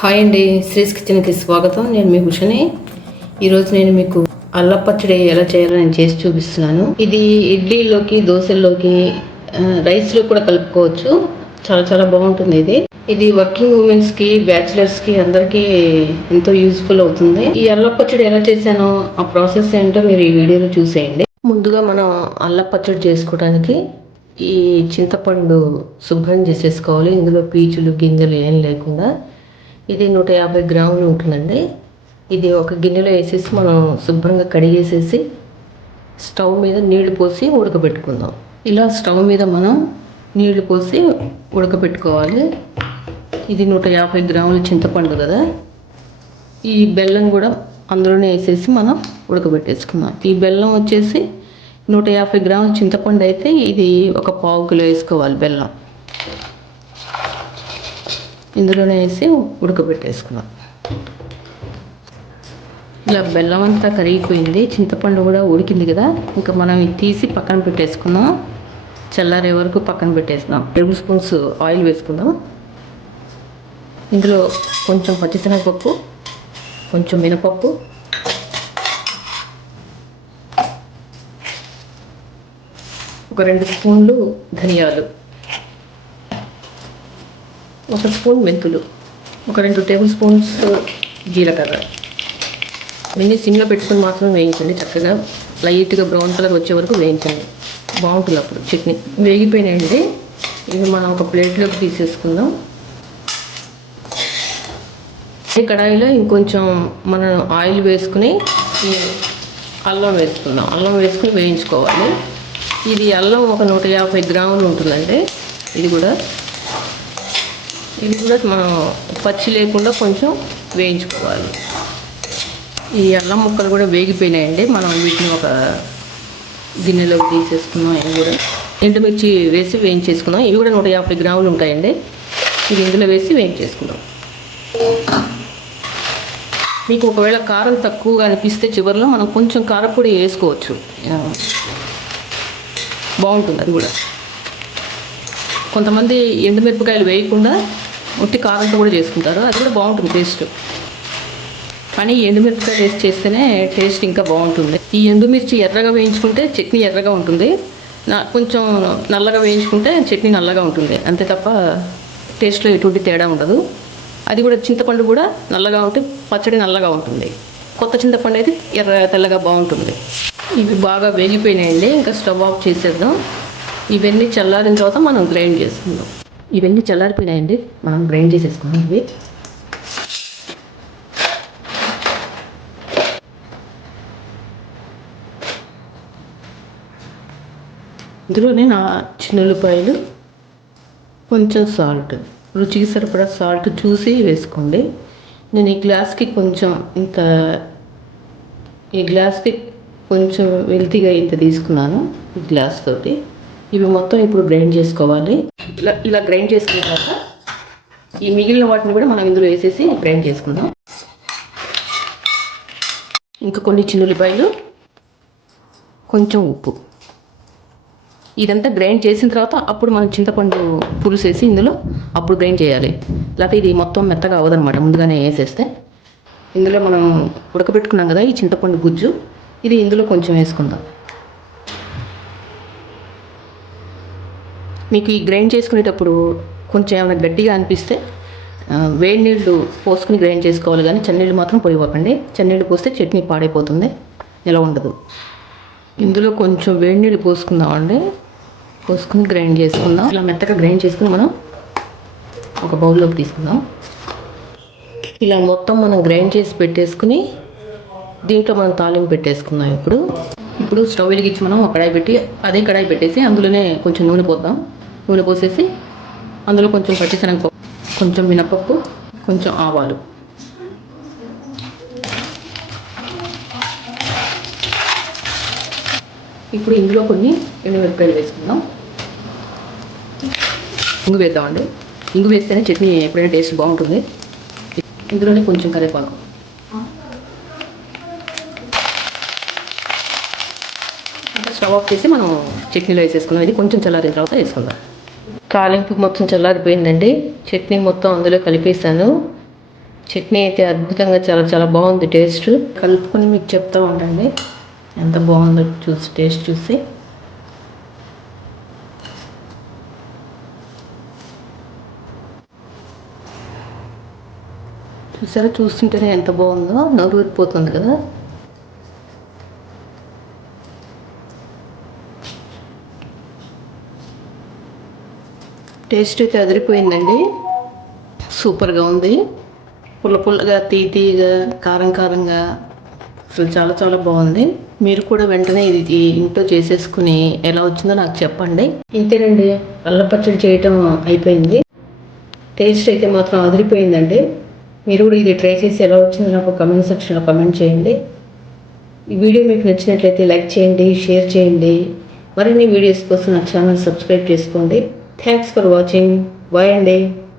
Hi అండి శ్రీస్ కిచెన్కి స్వాగతం. నేను మీ హుషని. ఈరోజు నేను మీకు అల్ల పచ్చడి ఎలా చేయాలో నేను చేసి చూపిస్తున్నాను. ఇది ఇడ్లీలోకి దోశల్లోకి రైస్లో కూడా కలుపుకోవచ్చు. చాలా చాలా బాగుంటుంది ఇది. ఇది వర్కింగ్ ఉమెన్స్కి బ్యాచిలర్స్కి అందరికీ ఎంతో యూస్ఫుల్ అవుతుంది. ఈ అల్ల పచ్చడి ఎలా చేశానో ఆ ప్రాసెస్ ఏంటో మీరు ఈ వీడియోలో చూసేయండి. ముందుగా మనం అల్ల పచ్చడి చేసుకోవడానికి ఈ చింతపండు శుభ్రం చేసేసుకోవాలి. ఇందులో పీచులు గింజలు ఏం లేకుండా ఇది నూట యాభై గ్రాములు ఉంటుందండి. ఇది ఒక గిన్నెలో వేసేసి మనం శుభ్రంగా కడిగేసేసి స్టవ్ మీద నీళ్ళు పోసి ఉడకబెట్టుకుందాం. ఇలా స్టవ్ మీద మనం నీళ్ళు పోసి ఉడకబెట్టుకోవాలి. ఇది నూట యాభై గ్రాముల చింతపండు కదా. ఈ బెల్లం కూడా అందులోనే వేసేసి మనం ఉడకబెట్టేసుకుందాం. ఈ బెల్లం వచ్చేసి నూట యాభై గ్రాముల చింతపండు అయితే ఇది ఒక పావు కిలో వేసుకోవాలి బెల్లం. ఇందులోనే వేసి ఉడకబెట్టేసుకున్నాం. ఇలా బెల్లం అంతా కరిగిపోయింది. చింతపండు కూడా ఉడికింది కదా. ఇంకా మనం ఇది తీసి పక్కన పెట్టేసుకుందాం. చల్లారే వరకు పక్కన పెట్టేసుకుందాం. టేబుల్ స్పూన్స్ ఆయిల్ వేసుకుందాం. ఇందులో కొంచెం పచ్చిశనగపప్పు కొంచెం మినపప్పు. ఒక రెండు స్పూన్లు ధనియాలు. ఒక స్పూన్ మెంతులు ఒక రెండు టేబుల్ స్పూన్స్ జీలకర్ర. ఇవన్నీ సిమ్లో పెట్టుకుని మాత్రం వేయించండి చక్కగా. లైట్గా బ్రౌన్ కలర్ వచ్చే వరకు వేయించండి. బాగుంటుంది అప్పుడు చట్నీ. వేగిపోయినాయండి. ఇవి మనం ఒక ప్లేట్లోకి తీసేసుకుందాం. ఈ కడాయిలో ఇంకొంచెం మనం ఆయిల్ వేసుకుని ఈ అల్లం వేసుకుందాం. అల్లం వేసుకుని వేయించుకోవాలి. ఇది అల్లం ఒక నూట యాభై గ్రాములు ఉంటుందండి. ఇది కూడా ఇది కూడా మనం పచ్చి లేకుండా కొంచెం వేయించుకోవాలి. ఈ అల్లం ముక్కలు కూడా వేగిపోయినాయండి. మనం వీటిని ఒక గిన్నెలోకి తీసేసుకున్నాం. ఇవి కూడా ఎండుమిర్చి వేసి వేయించేసుకున్నాం. ఇవి కూడా నూట యాభై గ్రాములు ఉంటాయండి. ఇది ఇందులో వేసి వేయించేసుకుందాం. మీకు ఒకవేళ కారం తక్కువగా అనిపిస్తే చివరిలో మనం కొంచెం కారపొడి వేసుకోవచ్చు. బాగుంటుంది అది కూడా. కొంతమంది ఎండుమిరపకాయలు వేయకుండా ఉట్టి కారంతో కూడా చేసుకుంటారు. అది కూడా బాగుంటుంది టేస్ట్. కానీ ఎండుమిరపకాయ వేసి చేస్తేనే టేస్ట్ ఇంకా బాగుంటుంది. ఈ ఎండుమిర్చి ఎర్రగా వేయించుకుంటే చట్నీ ఎర్రగా ఉంటుంది. నా కొంచెం నల్లగా వేయించుకుంటే చట్నీ నల్లగా ఉంటుంది. అంతే తప్ప టేస్ట్లో ఎటువంటి తేడా ఉండదు. అది కూడా చింతపండు కూడా నల్లగా ఉంటే పచ్చడి నల్లగా ఉంటుంది. కొత్త చింతపండు అయితే ఎర్ర తెల్లగా బాగుంటుంది. ఇవి బాగా వేగిపోయినాయండి. ఇంకా స్టవ్ ఆఫ్ చేసేద్దాం. ఇవన్నీ చల్లారిన తర్వాత మనం గ్రైండ్ చేసుకుందాం. ఇవన్నీ చల్లారిపోయినాయండి. మనం గ్రైండ్ చేసేసుకున్నాం ఇవి. ఇందులోనే నా చిన్నులపాయలు కొంచెం సాల్ట్. రుచికి సరిపడా సాల్ట్ చూసి వేసుకోండి. నేను ఈ గ్లాస్కి కొంచెం ఇంత ఈ గ్లాస్కి కొంచెం వెల్తీగా ఇంత తీసుకున్నాను ఈ గ్లాస్ తోటి. ఇవి మొత్తం ఇప్పుడు గ్రైండ్ చేసుకోవాలి. ఇలా ఇలా గ్రైండ్ చేసుకున్న తర్వాత ఈ మిగిలిన వాటిని కూడా మనం ఇందులో వేసేసి గ్రైండ్ చేసుకుందాం. ఇంకా కొన్ని చిన్నులపాయలు కొంచెం ఉప్పు. ఇదంతా గ్రైండ్ చేసిన తర్వాత అప్పుడు మనం చింతపండు పులుసు వేసి ఇందులో అప్పుడు గ్రైండ్ చేయాలి. లేకపోతే ఇది మొత్తం మెత్తగా అవ్వదనమాట ముందుగానే వేసేస్తే. ఇందులో మనం ఉడకబెట్టుకున్నాం కదా ఈ చింతపండు గుజ్జు ఇది ఇందులో కొంచెం వేసుకుందాం. మీకు ఈ గ్రైండ్ చేసుకునేటప్పుడు కొంచెం ఏమైనా గట్టిగా అనిపిస్తే వేడి నీళ్ళు పోసుకుని గ్రైండ్ చేసుకోవాలి కానీ చన్నీళ్ళు మాత్రం పోయివ్వకండి చన్నీళ్ళు పోస్తే చట్నీ పాడైపోతుంది. ఇలా ఉండదు. ఇందులో కొంచెం వేడి నీళ్ళు పోసుకుందామండి. పోసుకుని గ్రైండ్ చేసుకుందాం. ఇలా మెత్తగా గ్రైండ్ చేసుకుని మనం ఒక బౌల్లోకి తీసుకుందాం. ఇలా మొత్తం మనం గ్రైండ్ చేసి పెట్టేసుకుని దీంట్లో మనం తాలింపు పెట్టేసుకుందాం ఇప్పుడు. ఇప్పుడు స్టవ్ వెలిగించి మనం ఒక కడాయి పెట్టి అదే కడాయి పెట్టేసి అందులోనే కొంచెం నూనె పోద్దాం. నూనె పోసేసి అందులో కొంచెం పచ్చిశనగపప్పు కొంచెం మినపప్పు కొంచెం ఆవాలు. ఇప్పుడు ఇందులో కొన్ని ఎండుమిరపకాయలు వేసుకుందాం. ఇంగు వేద్దామండి. ఇంగు వేస్తేనే చట్నీ ఎప్పుడైనా టేస్ట్ బాగుంటుంది. ఇందులోనే కొంచెం కరివేపాకు. స్టవ్ ఆఫ్ చేసి మనం చట్నీలో వేసేసుకుందాం. ఇది కొంచెం చల్లారిన తర్వాత వేసుకుందాం. తాలింపు మొత్తం చల్లారిపోయిందండి. చట్నీ మొత్తం అందులో కలిపేసాను చట్నీ అయితే అద్భుతంగా చాలా చాలా బాగుంది టేస్ట్. కలుపుకొని మీకు చెప్తా ఉండండి ఎంత బాగుందో చూసి టేస్ట్ చూసి. చూసారా? చూస్తుంటేనే ఎంత బాగుందో. నోరు ఊరిపోతుంది కదా. టేస్ట్ అయితే అదిరిపోయిందండి. సూపర్గా ఉంది. పుల్ల పుల్లగా తీ తీయగా కారం కారంగా. అసలు చాలా చాలా బాగుంది. మీరు కూడా వెంటనే ఇది ఇంట్లో చేసేసుకుని ఎలా వచ్చిందో నాకు చెప్పండి. ఇంతేనండి అల్ల పచ్చడి చేయటం అయిపోయింది. టేస్ట్ అయితే మాత్రం అదిరిపోయిందండి. మీరు కూడా ఇది ట్రై చేసి ఎలా వచ్చిందో నాకు కమెంట్ సెక్షన్లో కమెంట్ చేయండి. ఈ వీడియో మీకు నచ్చినట్లయితే లైక్ చేయండి షేర్ చేయండి. మరిన్ని వీడియోస్ కోసం నా ఛానల్ సబ్స్క్రైబ్ చేసుకోండి. Thanks for watching. Bye and day.